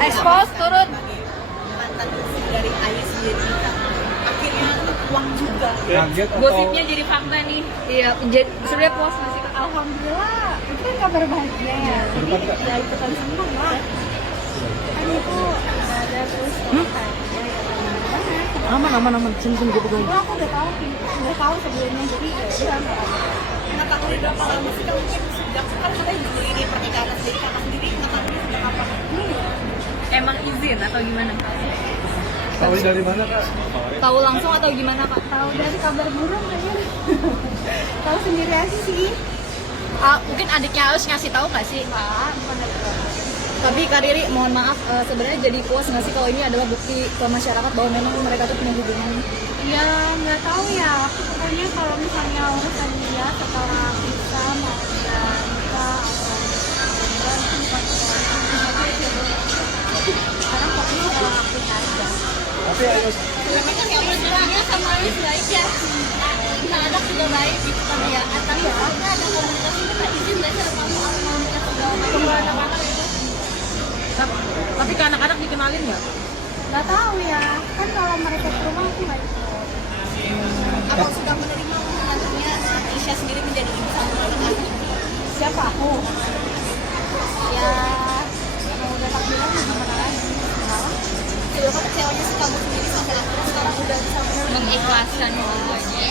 Expose turun. Mantan dari Ayah sendiri akhirnya uang juga. Kaget atau Gosipnya jadi fakta nih. Iya, sebenarnya puas nggak sih Kak? Alhamdulillah, itu kan kabar bahagia ya. Jadi ya ikutan senang lah. Kan itu ada terus Aman. Sini gue pegang. aku udah tahu sebelumnya, jadi ya udah nggak ada. Nah, tahun berapa lama sih kamu mungkin sejak kan katanya justru ini pernikahan sendiri kakak sendiri mengetahui sejak kapan? Emang izin atau gimana? tahu dari mana kak? Tahu langsung atau gimana Kak? Tahu dari kabar burung kayaknya. Tahu sendiri aja sih. Mungkin adiknya harus ngasih tahu nggak sih? Pak, bukan dari keluarga. Tapi Kak Riri, mohon maaf, sebenarnya jadi puas nggak sih kalau ini adalah bukti ke masyarakat bahwa memang mereka tuh punya hubungan? Ya nggak tahu ya. Pokoknya kalau misalnya urusan dia setelah bisa mau dia nikah atau enggak itu bukan urusan aku. Sekarang fokus ke aku aja. Tapi ayo Memang kan kamu sebenarnya sama Ayah baik ya. Nah, anak juga baik gitu kan ya. Tapi ya ada komunikasi kita izin nggak sih kamu mau nikah segala macam anak-anak itu. Tapi ke anak-anak dikenalin nggak? Nggak tahu ya. Kan kalau mereka ke rumah aku nggak ikut. Apa sudah menerima nantinya Isya sendiri menjadi ibu sama anak-anak? Siapa aku? Ya kalau udah takdiran gimana lagi? Kenapa? Seberapa kecewanya sih kamu sendiri sampai akhirnya sekarang udah bisa menerima? Mengikhlaskan semuanya.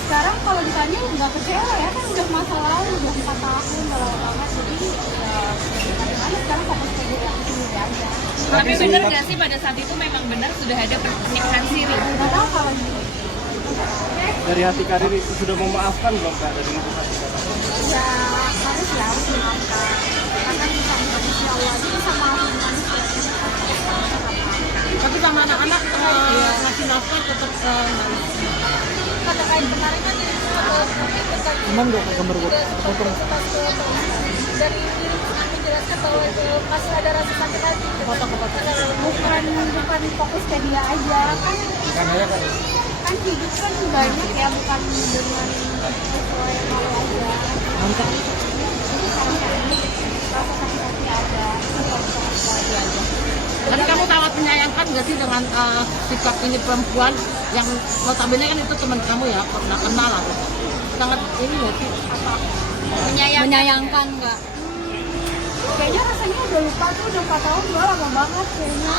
Sekarang kalau ditanya nggak kecewa ya, kan udah masa lalu, udah 4 tahun kalau banget, jadi ya gimana sekarang fokus ke diri aku sendiri aja. Tapi benar nggak sih pada saat itu memang benar sudah ada pernikahan siri? Nggak tahu kalau gitu. dari hati Kak Riri sudah memaafkan belum kak dari ibu hati kak? Ya harus memaafkan, karena bisa menjadi Allah jadi sama manusia. Tapi sama anak-anak ngasih nafkah tetap Kata kain kemarin kan Cuman gak ke gambar gue potong. dari aku menjelaskan bahwa itu masih ada rasa sakit hati. Bukan fokus ke dia aja, kan Bukan hanya kak. kan hidup kan banyak ya, bukan dengan sesuai mau aja. Mantap. Jadi kalau ini rasa sakit hati ada, bukan sekali aja. Tadi kamu sangat menyayangkan gak sih dengan sikap ini perempuan yang notabene kan itu teman kamu ya, pernah kenal lah. Sangat ini gak sih? Menyayangkan nggak? Kayaknya rasanya udah lupa tuh, udah 4 tahun, udah lama banget kayaknya.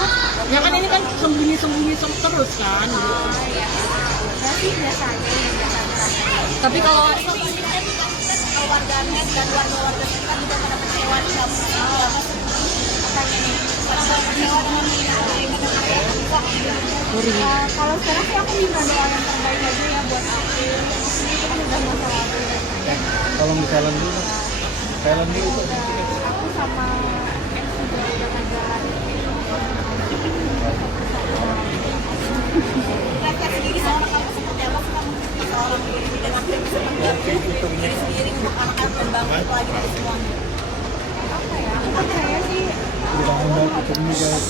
Ya kan ini kan sembunyi terus kan. Ya sih biasa aja. Tapi kalau Warganet dan warga-warga sekitar juga pada kecewa di kamu. Katanya nih, orang kecewa dengan Kalau sekarang sih aku minta doa yang terbaik aja ya buat aku. Itu kan udah masa lalu. Tolong di silent dulu kak. Silent dulu kak. Aku sama ex juga udah ngajarin. Mereka sendiri seorang kamu seperti apa sih kamu? Seorang diri dan akhirnya bisa menjadi diri sendiri untuk anak-anak dan bangkit lagi dari semuanya. Apa ya? Aku saya sih Tidak mudah ketemu guys.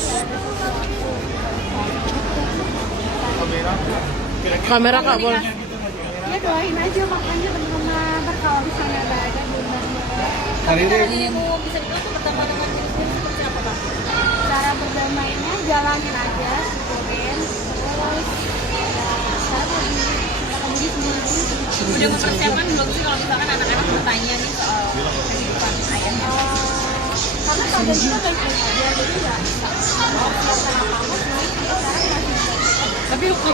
kamera kak boleh. ya doain aja makanya teman-teman, ntar kalau misalnya nggak ada diundangnya. Kak Riri Dirimu bisa dibilang tuh pertama dengan diri sendiri seperti apa kak? Cara berdamainya jalanin aja, syukurin, terus ya sekarang lagi sendiri. Udah mempersiapkan belum sih kalau misalkan anak-anak bertanya nih soal kehidupan ayahnya? Karena kadang juga baik-baik aja, jadi nggak kelihatan apa-apa sih. Sekarang masih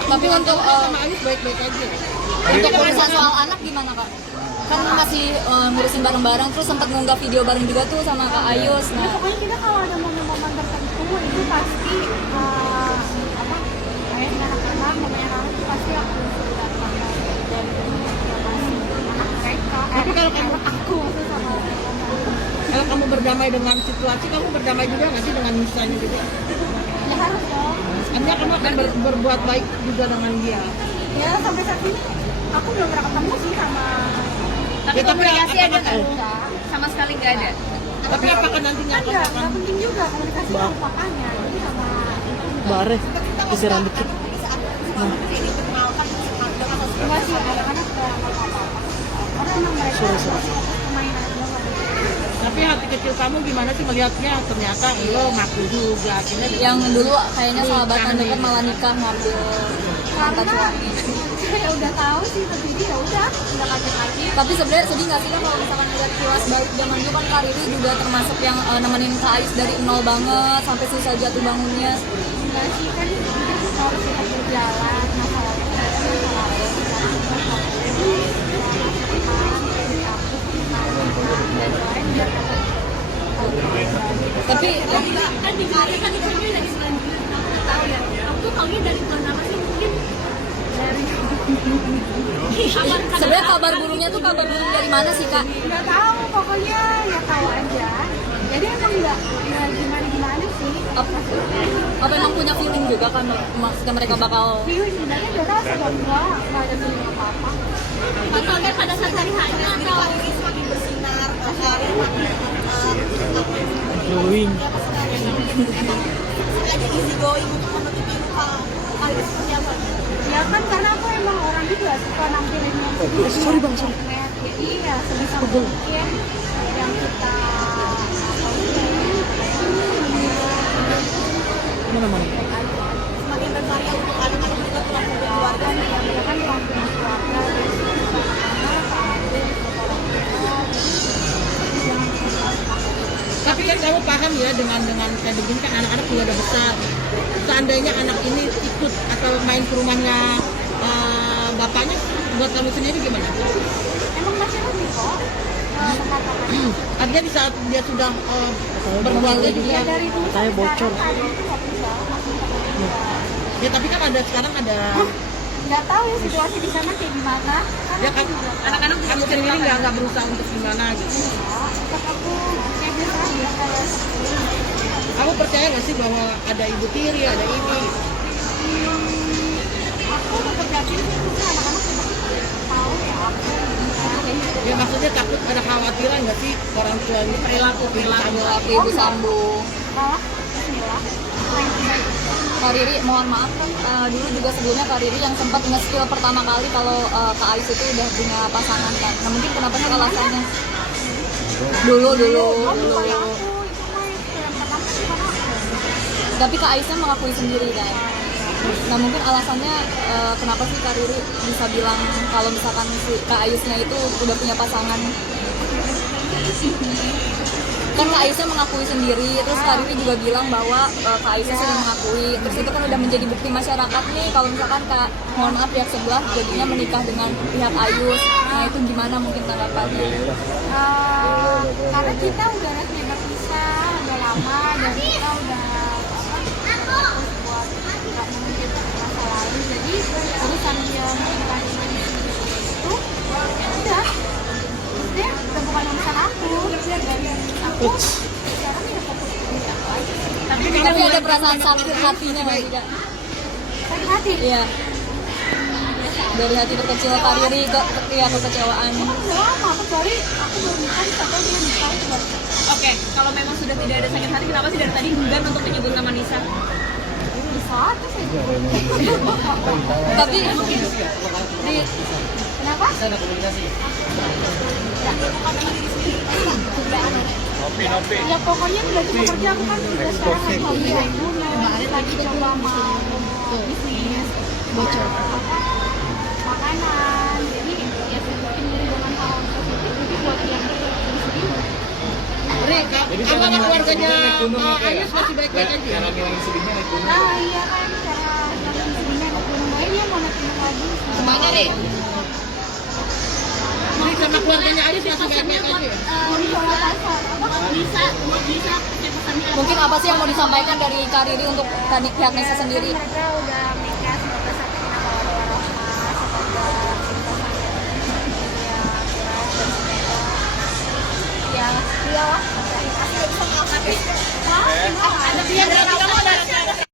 Tapi untuk sama Anis baik-baik aja. Untuk urusan soal anak gimana kak? Kan masih ngurusin bareng-bareng, terus sempat ngunggah video bareng juga tuh sama Kak Ayus. ya Nah, pokoknya kita kalau ada momen-momen tertentu itu pasti apa ayah dan anak-anak, mamanya anak itu pasti aku suruh datang dan ya masih anak mereka. Tapi kalau kamu- anak aku maksudnya sama teman-teman. kalau kamu berdamai dengan situasi, kamu berdamai juga nggak sih dengan misalnya juga? Ya harus dong. Artinya kamu akan berbuat baik juga dengan dia. Ya sampai saat ini aku belum pernah ketemu sih sama. Tapi komunikasi ada nggak? Enggak. Sama sekali nggak ada. Tapi apakah nantinya Kan akan nggak penting juga komunikasi makanya. Jadi sama bare disiram dikit? enggak sih anak-anak nggak apa-apa. Karena emang mereka main aja nggak penting. Tapi hati kecil kamu gimana sih melihatnya? Ternyata lo ngaku juga akhirnya Yang dulu kayaknya sahabatan deket malah nikah ngambil mantan Karena suami. saya udah tahu sih, tapi dia udah nggak kaget lagi. Tapi sebenarnya sedih nggak sih kan kalau misalkan lihat kilas balik zaman dulu kan Kak Riri juga termasuk yang nemenin Kak Ais dari nol banget sampai susah jatuh bangunnya. Enggak sih, kan harus kita berjalan masalahnya. Tapi kan di Maret kan itu dari selanjutnya aku tahu ya. Aku tuh taunya dari bulan apa sih mungkin dari sebenarnya kabar burungnya tuh kabar burung dari mana sih Kak? Nggak tahu, pokoknya ya tahu aja. Jadi emang nggak gimana sih. Apa emang punya feeling juga kan maksudnya mereka bakal Feeling sebenarnya udah tahu sebab nggak ada feeling apa-apa. atau lihat pada saat hari hanya atau semakin bersinar hari makin Glowing. aja easy going untuk menutupi luka kali seperti apa? Ya kan karena aku emang orang juga suka nampilin yang Sorry bang, sorry. jadi ya sebisa mungkin yang kita Mana mana? Semakin berkarya untuk anak-anak juga pulang ke keluarga nih ya. ya kan langsung di keluarga tapi kan kamu paham ya dengan kayak begini kan anak-anak juga udah besar. Seandainya anak ini ikut atau main ke rumahnya bapaknya, buat kamu sendiri gimana? emang masih lebih kok mengatakan Artinya di saat dia sudah berkeluarga juga. ya dari dulu Saya bocor. sampai sekarang itu nggak bisa masih Ya tapi kan ada sekarang ada nggak tahu ya situasi di sana kayak gimana ya kan anak-anak kamu sendiri nggak berusaha untuk gimana gitu. tetap aku kayak biasa aja kayak Kamu percaya nggak sih bahwa ada ibu tiri, ada ini? aku tetap yakin sih itu anak-anak tetap tahu ya aku Ya maksudnya takut ada khawatiran nggak sih orang tua ini perilaku perilaku ibu sambung. malah Bismillah Kak Riri, mohon maaf kan dulu juga sebelumnya Kak Riri yang sempat nge-spill pertama kali kalau Kak Ais itu udah punya pasangan kan. Nah mungkin kenapa sih alasannya? Dulu. bukan aku itu mah yang pertama bukan aku Tapi Kak Aisnya mengakui sendiri kan. Nah mungkin alasannya kenapa sih Kak Riri bisa bilang kalau misalkan si Kak Aisnya itu udah punya pasangan? Kan Kak Aisnya mengakui sendiri, terus Kak Riri juga bilang bahwa Kak Aisnya sudah mengakui. Terus itu kan udah menjadi bukti masyarakat nih kalau misalkan Kak, mohon maaf pihak sebelah jadinya menikah dengan pihak Ayus. Nah itu gimana mungkin tanggapannya? karena kita udah resmi berpisah udah lama dan kita udah fokus buat nggak mungkin masa lalu jadi urusan dia menikah dengan itu ya udah maksudnya udah bukan urusan aku aku sekarang ya fokus ke dia aja Tapi ada perasaan sakit hatinya nggak sih Kak? sakit hati Iya. Dari hati terkecil Kak Riri ke kekecewaan. udah lama kecuali aku baru nikah sampai dia nikah itu baru Oke, kalau memang sudah tidak ada sakit hati, kenapa sih dari tadi enggan untuk menyebut nama Nisa? bisa aja sih Tapi di kenapa? Ya pokoknya udah cuma kerja aku kan udah sekarang lagi hobi lagi coba mau bisnis bocor makanan jadi ya semakin dengan hal positif jadi buat yang sendiri Ri, sama keluarganya Ayus masih baik-baik aja? nah iya kan cara yang istrinya naik gunung baik dia mau naik gunung lagi Kemana Ri? Ri, sama keluarganya Ayus masih baik-baik aja? mau dicoba pasar apa Bisa pesannya Mungkin apa sih yang mau disampaikan dari Kak Riri untuk pihak Nesa sendiri? mereka udah